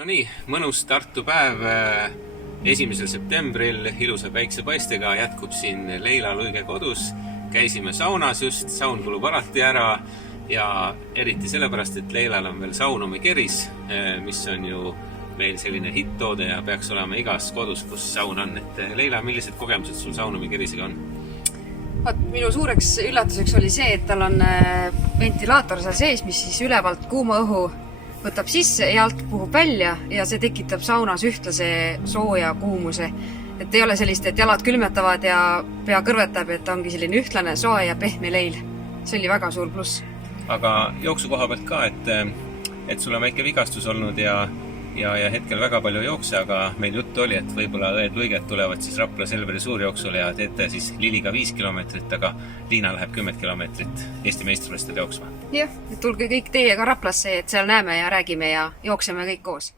No nii, mõnus Tartu päev 1. septembril ilusa päiksepaistega jätkub siin Leila Luige kodus. Käisime saunas just, saun kulub alati ära ja eriti sellepärast, et Leilal on veel saunumikeris, mis on ju meil selline hitttoode ja peaks olema igas kodus, kus saun on. Et Leila, millised kogemused sul saunumikerisega on? Minu suureks üllatuseks oli see, et tal on ventilaator seal sees, mis siis ülevalt kuuma õhu võtab sisse ja alt puhub välja ja see tekitab saunas ühtlase sooja kuumuse. Et ei ole sellist, et jalad külmetavad ja pea kõrvetab, et ongi selline ühtlane soe ja pehme leil. See oli väga suur pluss. Aga jooksu koha pealt ka, et sul on väike vigastus olnud ja hetkel väga palju jookse, aga meil juttu oli, et võib-olla õed Luiget tulevad siis Rapla Selveri suurjooksule ja teete siis Liliga 5 kilomeetrit, aga Liina läheb 10 kilomeetrit Eesti meistrivõistlustel jooksma. Jah, tulge kõik teiega Raplasse, et seal näeme ja räägime ja jookseme kõik koos.